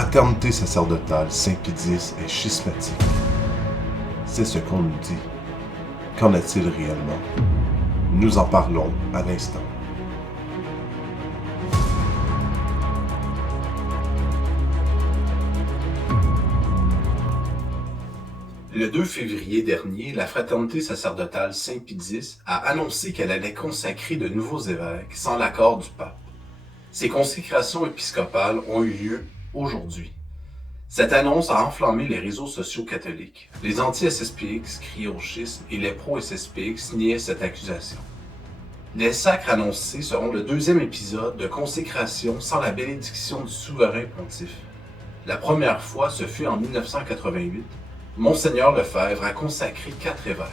fraternité sacerdotale Saint-Pédis est schismatique. C'est ce qu'on nous dit. Qu'en est-il réellement? Nous en parlons à l'instant. Le 2 février dernier, la fraternité sacerdotale Saint-Pédis a annoncé qu'elle allait consacrer de nouveaux évêques sans l'accord du pape. Ces consécrations épiscopales ont eu lieu aujourd'hui. Cette annonce a enflammé les réseaux sociaux catholiques. Les anti-SSPX criaient au schisme et les pro-SSPX niaient cette accusation. Les sacres annoncés seront le deuxième épisode de consécration sans la bénédiction du souverain pontife. La première fois, ce fut en 1988. Monseigneur Lefebvre a consacré 4 évêques.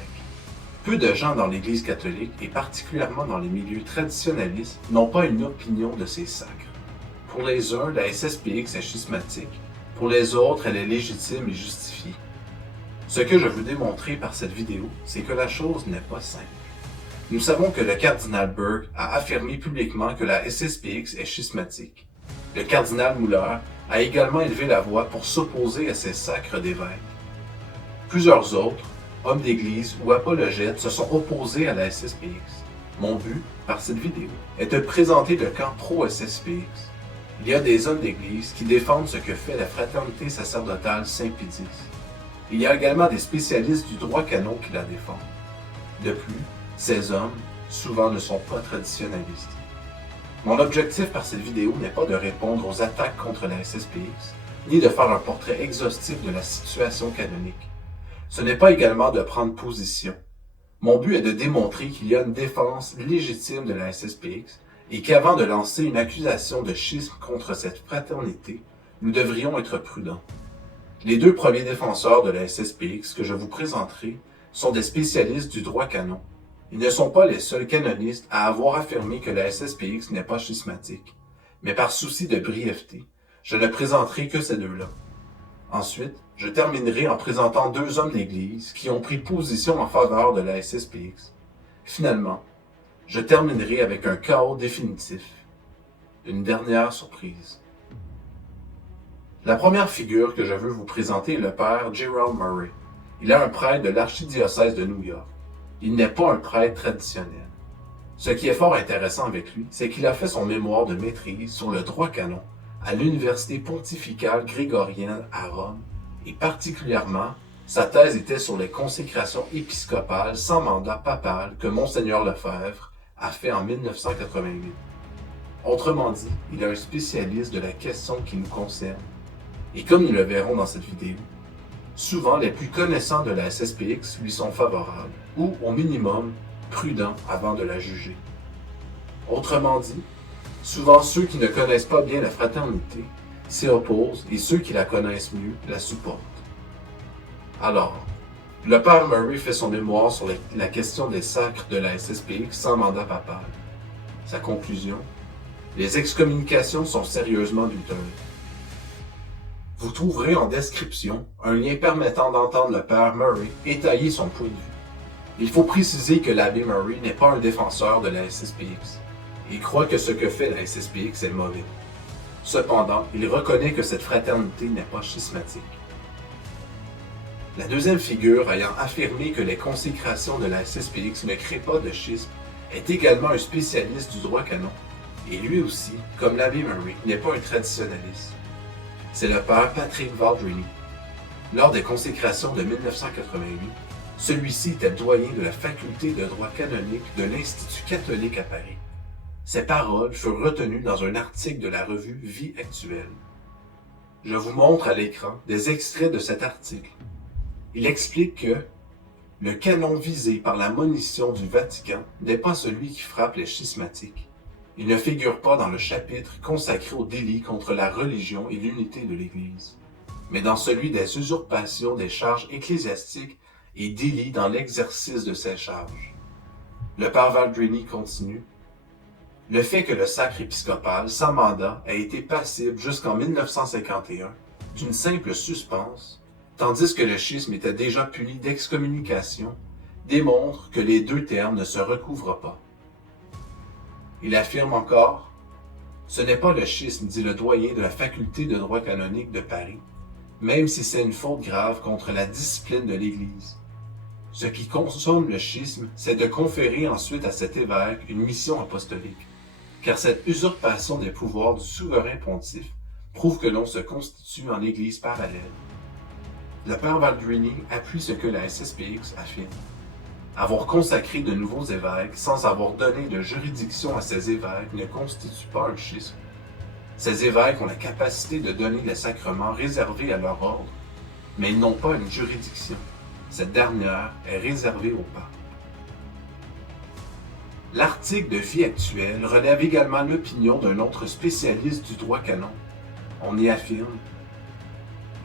Peu de gens dans l'Église catholique, et particulièrement dans les milieux traditionnalistes, n'ont pas une opinion de ces sacres. Pour les uns, la SSPX est schismatique, pour les autres, elle est légitime et justifiée. Ce que je veux démontrer par cette vidéo, c'est que la chose n'est pas simple. Nous savons que le cardinal Burke a affirmé publiquement que la SSPX est schismatique. Le cardinal Muller a également élevé la voix pour s'opposer à ces sacres d'évêques. Plusieurs autres, hommes d'église ou apologètes, se sont opposés à la SSPX. Mon but, par cette vidéo, est de présenter le camp pro-SSPX. Il y a des hommes d'église qui défendent ce que fait la fraternité sacerdotale Saint-Pédis. Il y a également des spécialistes du droit canon qui la défendent. De plus, ces hommes, souvent, ne sont pas traditionnalistes. Mon objectif par cette vidéo n'est pas de répondre aux attaques contre la SSPX, ni de faire un portrait exhaustif de la situation canonique. Ce n'est pas également de prendre position. Mon but est de démontrer qu'il y a une défense légitime de la SSPX et qu'avant de lancer une accusation de schisme contre cette fraternité, nous devrions être prudents. Les 2 premiers défenseurs de la SSPX que je vous présenterai sont des spécialistes du droit canon. Ils ne sont pas les seuls canonistes à avoir affirmé que la SSPX n'est pas schismatique, mais par souci de brièveté, je ne présenterai que ces 2-là. Ensuite, je terminerai en présentant 2 hommes d'église qui ont pris position en faveur de la SSPX. Finalement, je terminerai avec un chaos définitif. Une dernière surprise. La première figure que je veux vous présenter est le père Gerald Murray. Il est un prêtre de l'archidiocèse de New York. Il n'est pas un prêtre traditionnel. Ce qui est fort intéressant avec lui, c'est qu'il a fait son mémoire de maîtrise sur le droit canon à l'Université pontificale grégorienne à Rome, et particulièrement, sa thèse était sur les consécrations épiscopales sans mandat papal que Monseigneur Lefebvre a fait en 1988. Autrement dit, il est un spécialiste de la question qui nous concerne. Et comme nous le verrons dans cette vidéo, souvent les plus connaissants de la SSPX lui sont favorables, ou au minimum, prudents avant de la juger. Autrement dit, souvent ceux qui ne connaissent pas bien la fraternité s'y opposent et ceux qui la connaissent mieux la supportent. Alors, le père Murray fait son mémoire sur la question des sacres de la SSPX sans mandat papal. Sa conclusion: les excommunications sont sérieusement douteuses. Vous trouverez en description un lien permettant d'entendre le père Murray étayer son point de vue. Il faut préciser que l'abbé Murray n'est pas un défenseur de la SSPX. Il croit que ce que fait la SSPX est mauvais. Cependant, il reconnaît que cette fraternité n'est pas schismatique. La deuxième figure ayant affirmé que les consécrations de la SSPX ne créent pas de schisme est également un spécialiste du droit canon, et lui aussi, comme l'abbé Murray, n'est pas un traditionnaliste. C'est le père Patrick Valdrini. Lors des consécrations de 1988, celui-ci était doyen de la faculté de droit canonique de l'Institut catholique à Paris. Ces paroles furent retenues dans un article de la revue Vie actuelle. Je vous montre à l'écran des extraits de cet article. Il explique que le canon visé par la monition du Vatican n'est pas celui qui frappe les schismatiques. Il ne figure pas dans le chapitre consacré aux délits contre la religion et l'unité de l'Église, mais dans celui des usurpations des charges ecclésiastiques et délits dans l'exercice de ces charges. Le père Valdrini continue. Le fait que le sacre épiscopal sans mandat ait été passible jusqu'en 1951 d'une simple suspense, tandis que le schisme était déjà puni d'excommunication, démontre que les 2 termes ne se recouvrent pas. Il affirme encore Ce n'est pas le schisme, dit le doyen de la faculté de droit canonique de Paris, même si c'est une faute grave contre la discipline de l'Église. Ce qui consomme le schisme, c'est de conférer ensuite à cet évêque une mission apostolique, car cette usurpation des pouvoirs du souverain pontife prouve que l'on se constitue en Église parallèle. Le père Valdrini appuie ce que la SSPX affirme. Avoir consacré de nouveaux évêques sans avoir donné de juridiction à ces évêques ne constitue pas un schisme. Ces évêques ont la capacité de donner les sacrements réservés à leur ordre, mais ils n'ont pas une juridiction. Cette dernière est réservée au pape. L'article de Vie actuelle relève également l'opinion d'un autre spécialiste du droit canon. On y affirme: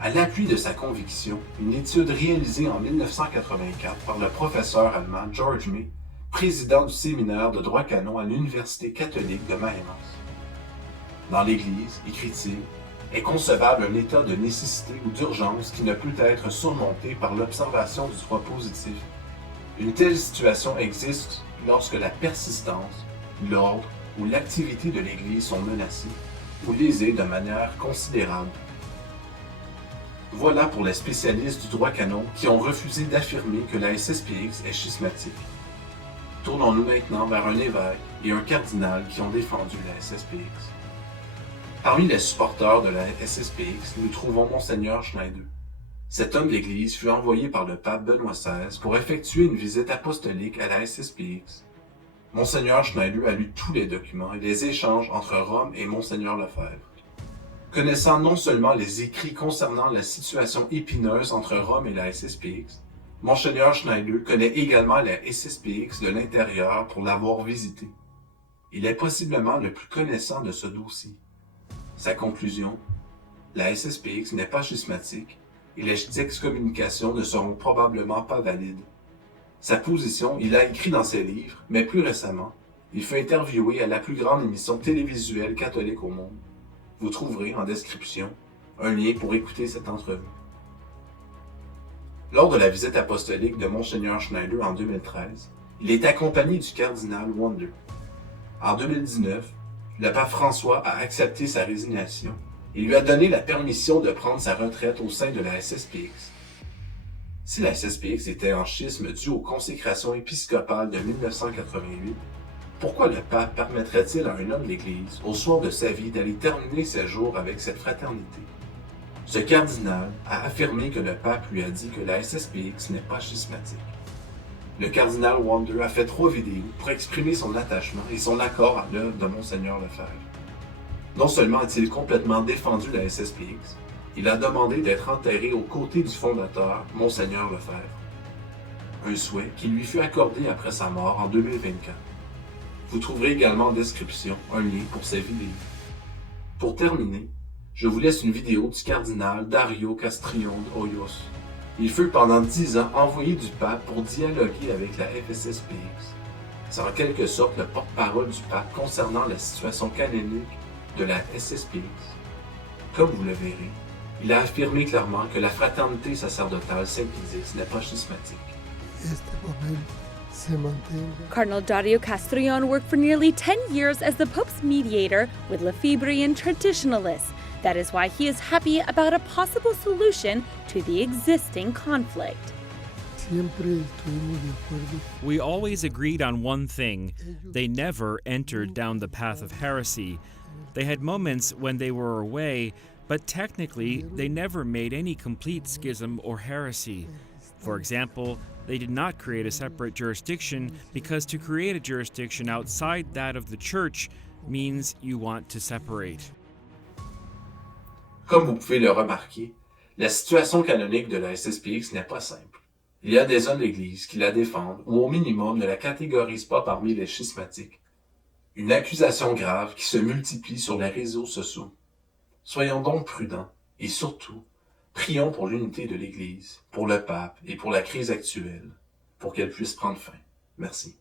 à l'appui de sa conviction, une étude réalisée en 1984 par le professeur allemand George May, président du séminaire de droit canon à l'Université catholique de Mayence. Dans l'Église, écrit-il, est concevable un état de nécessité ou d'urgence qui ne peut être surmonté par l'observation du droit positif. Une telle situation existe lorsque la persistance, l'ordre ou l'activité de l'Église sont menacés ou lésés de manière considérable. Voilà pour les spécialistes du droit canon qui ont refusé d'affirmer que la SSPX est schismatique. Tournons-nous maintenant vers un évêque et un cardinal qui ont défendu la SSPX. Parmi les supporters de la SSPX, nous trouvons Monseigneur Schneider. Cet homme d'Église fut envoyé par le pape Benoît XVI pour effectuer une visite apostolique à la SSPX. Monseigneur Schneider a lu tous les documents et les échanges entre Rome et Monseigneur Lefebvre. Connaissant non seulement les écrits concernant la situation épineuse entre Rome et la SSPX, Monseigneur Schneider connaît également la SSPX de l'intérieur pour l'avoir visitée. Il est possiblement le plus connaissant de ce dossier. Sa conclusion: la SSPX n'est pas schismatique et les excommunications ne seront probablement pas valides. Sa position, il l'a écrit dans ses livres, mais plus récemment, il fut interviewé à la plus grande émission télévisuelle catholique au monde. Vous trouverez en description un lien pour écouter cette entrevue. Lors de la visite apostolique de Monseigneur Schneider en 2013, il est accompagné du cardinal Wonder. En 2019, le pape François a accepté sa résignation et lui a donné la permission de prendre sa retraite au sein de la SSPX. Si la SSPX était en schisme dû aux consécrations épiscopales de 1988, pourquoi le pape permettrait-il à un homme d'Église, au soir de sa vie, d'aller terminer ses jours avec cette fraternité? Ce cardinal a affirmé que le pape lui a dit que la SSPX n'est pas schismatique. Le cardinal Wonder a fait 3 vidéos pour exprimer son attachement et son accord à l'œuvre de Monseigneur Lefebvre. Non seulement a-t-il complètement défendu la SSPX, il a demandé d'être enterré aux côtés du fondateur, Monseigneur Lefebvre. Un souhait qui lui fut accordé après sa mort en 2024. Vous trouverez également en description un lien pour ces vidéos. Pour terminer, je vous laisse une vidéo du cardinal Dario Castrillon Hoyos. Il fut pendant 10 ans envoyé du pape pour dialoguer avec la FSSPX. C'est en quelque sorte le porte-parole du pape concernant la situation canonique de la SSPX. Comme vous le verrez, il a affirmé clairement que la fraternité sacerdotale Saint-Pie n'est pas schismatique. Cardinal Dario Castrillon worked for nearly 10 years as the Pope's mediator with Lefebvrean traditionalists. That is why he is happy about a possible solution to the existing conflict. We always agreed on one thing. They never entered down the path of heresy. They had moments when they were away, but technically they never made any complete schism or heresy. For example, they did not create a separate jurisdiction because to create a jurisdiction outside that of the Church means you want to separate. Comme vous pouvez le remarquer, la situation canonique de la SSPX n'est pas simple. Il y a des hommes d'Église qui la défendent ou au minimum ne la catégorisent pas parmi les schismatiques. Une accusation grave qui se multiplie sur les réseaux sociaux. Soyons donc prudents et surtout, prions pour l'unité de l'Église, pour le pape et pour la crise actuelle, pour qu'elle puisse prendre fin. Merci.